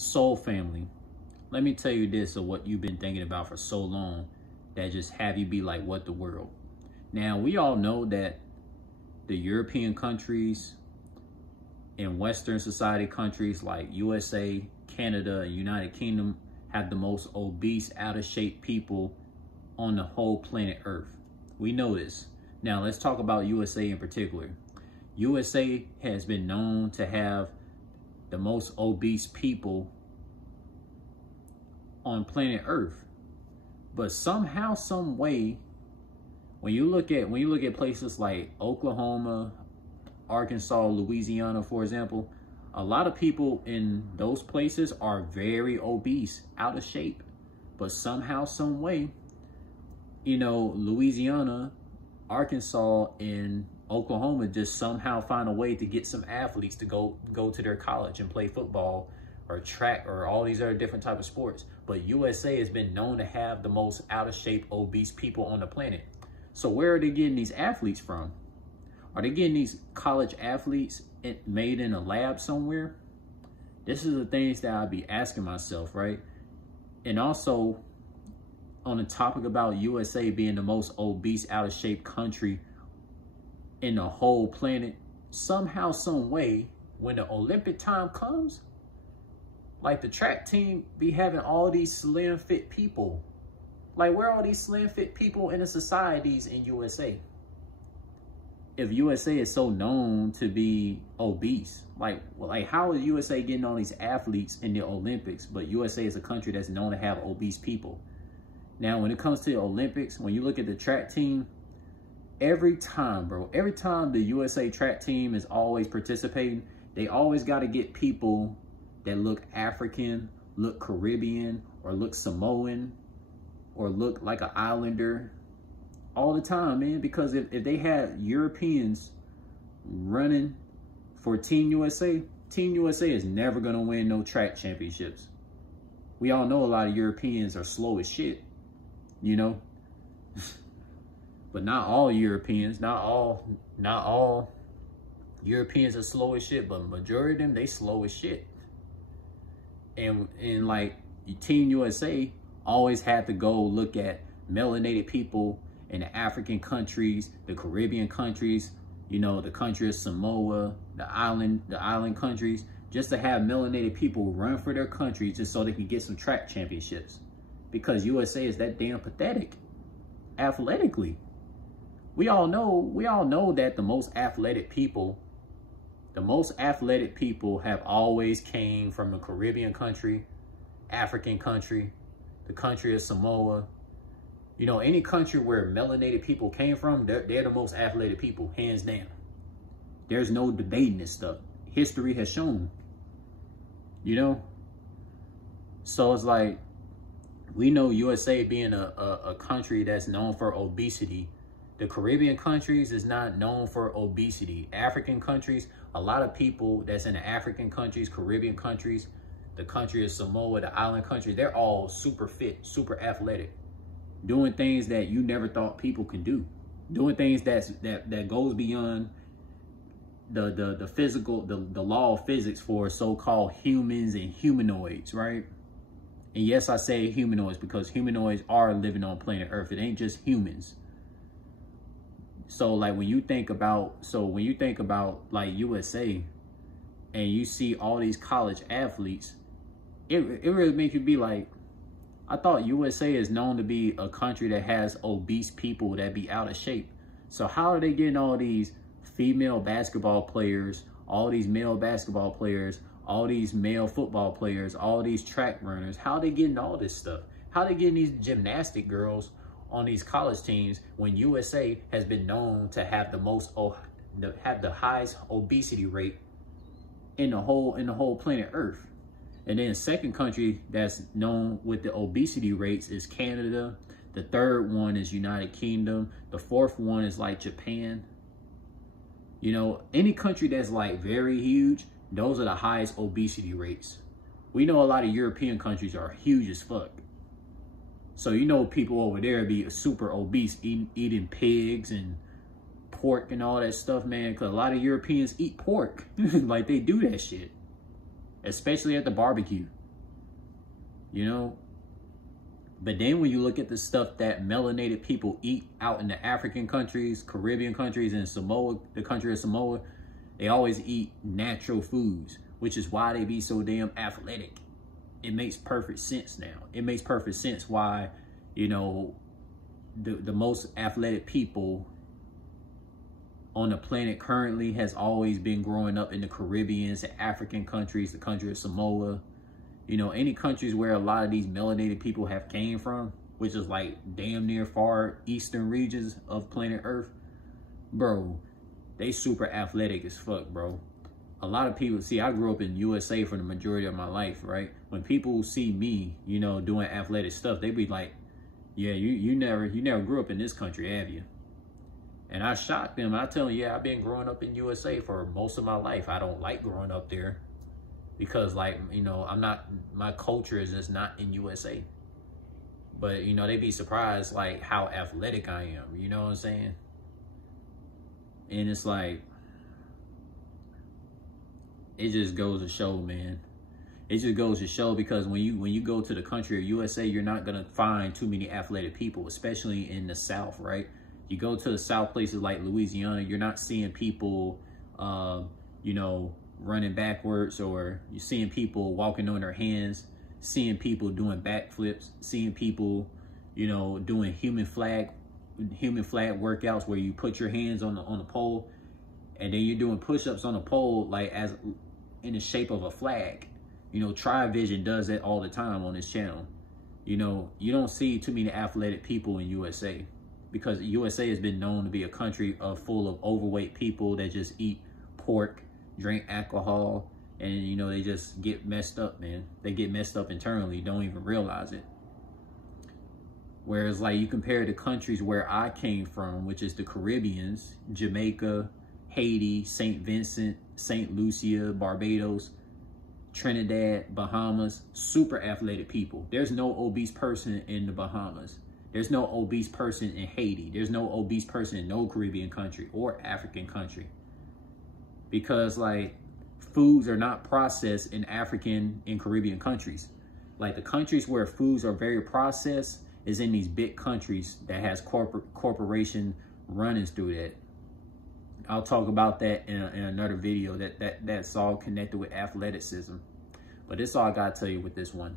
Soul family, let me tell you this of what you've been thinking about for so long that just have you be like, what the world? Now, we all know that the European countries and Western society countries like USA, Canada, and United Kingdom have the most obese, out of shape people on the whole planet Earth. We know this. Now, let's talk about USA in particular. USA has been known to have the most obese people on planet Earth. But somehow, some way, when you look at places like Oklahoma, Arkansas, Louisiana, for example, a lot of people in those places are very obese, out of shape. But somehow, some way, you know, Louisiana, Arkansas, and Oklahoma just somehow find a way to get some athletes to go to their college and play football or track or all these other different type of sports. But USA has been known to have the most out of shape, obese people on the planet. So where are they getting these athletes from? Are they getting these college athletes made in a lab somewhere? This is the things that I'd be asking myself, right? And also, on the topic about USA being the most obese, out of shape country in the whole planet, somehow, some way, when the Olympic time comes, like the track team be having all these slim fit people. Like, where are all these slim fit people in the societies in USA? If USA is so known to be obese, like how is USA getting all these athletes in the Olympics, but USA is a country that's known to have obese people? Now, when it comes to the Olympics, when you look at the track team, every time the USA track team is always participating, they always got to get people that look African, look Caribbean, or look Samoan, or look like an islander all the time, man. Because if they had Europeans running for Team USA, Team USA is never going to win no track championships. We all know a lot of Europeans are slow as shit, you know? But not all Europeans, not all Europeans are slow as shit, but majority of them, they slow as shit. And like Team USA always had to go look at melanated people in the African countries, the Caribbean countries, you know, the country of Samoa, the island countries, just to have melanated people run for their country just so they can get some track championships. Because USA is that damn pathetic athletically. We all know that the most athletic people have always came from the Caribbean country, African country, the country of Samoa. You know, any country where melanated people came from, they're the most athletic people, hands down. There's no debating this stuff. History has shown, you know? So it's like, we know USA being a country that's known for obesity. The Caribbean countries is not known for obesity. African countries, a lot of people that's in the African countries, Caribbean countries, the country of Samoa, the island country, they're all super fit, super athletic, doing things that you never thought people can do, doing things that goes beyond the physical, the law of physics for so-called humans and humanoids, right? And yes, I say humanoids because humanoids are living on planet Earth. It ain't just humans. So like when you think about like USA and you see all these college athletes, it really makes you be like, I thought USA is known to be a country that has obese people that be out of shape. So how are they getting all these female basketball players, all these male basketball players, all these male football players, all these track runners? How are they getting all this stuff? How are they getting these gymnastic girls on these college teams when USA has been known to have the highest obesity rate in the whole planet Earth? And then the second country that's known with the obesity rates is Canada. The third one is United Kingdom. The fourth one is like Japan. You know, any country that's like very huge, those are the highest obesity rates. We know a lot of European countries are huge as fuck. So you know people over there be super obese, eating pigs and pork and all that stuff, man. Because a lot of Europeans eat pork. Like, they do that shit. Especially at the barbecue. you know? But then when you look at the stuff that melanated people eat out in the African countries, Caribbean countries, and Samoa, the country of Samoa, they always eat natural foods, which is why they be so damn athletic. It makes perfect sense now. It makes perfect sense why, you know, the most athletic people on the planet currently has always been growing up in the Caribbean, the African countries, the country of Samoa, you know, any countries where a lot of these melanated people have came from, which is like damn near far eastern regions of planet Earth, bro, they super athletic as fuck, bro. A lot of people, see, I grew up in USA for the majority of my life, right? When people see me, you know, doing athletic stuff, they be like, yeah, you never grew up in this country, have you? And I shocked them. I tell them, yeah, I've been growing up in USA for most of my life. I don't like growing up there because, like, you know, my culture is just not in USA. But, you know, they be surprised, like, how athletic I am. You know what I'm saying? And it's like, it just goes to show, man. It just goes to show, because when you go to the country of USA, you're not gonna find too many athletic people, especially in the South, right? You go to the South, places like Louisiana, you're not seeing people, you know, running backwards, or you're seeing people walking on their hands, seeing people doing backflips, seeing people, you know, doing human flag workouts where you put your hands on the pole, and then you're doing push-ups on the pole, like as in the shape of a flag. You know, Tri-Vision does that all the time on this channel. You know, you don't see too many athletic people in USA, because USA has been known to be a country full of overweight people that just eat pork, drink alcohol, and, you know, they just get messed up, man. They get messed up internally, don't even realize it. Whereas, like, you compare the countries where I came from, which is the Caribbeans, Jamaica, Haiti, St. Vincent, St. Lucia, Barbados, Trinidad, Bahamas, super athletic people. There's no obese person in the Bahamas. There's no obese person in Haiti. There's no obese person in no Caribbean country or African country. Because, like, foods are not processed in African and Caribbean countries. Like, the countries where foods are very processed is in these big countries that has corporation runnings through that. I'll talk about that in another video. That's all connected with athleticism. But that's all I gotta tell you with this one.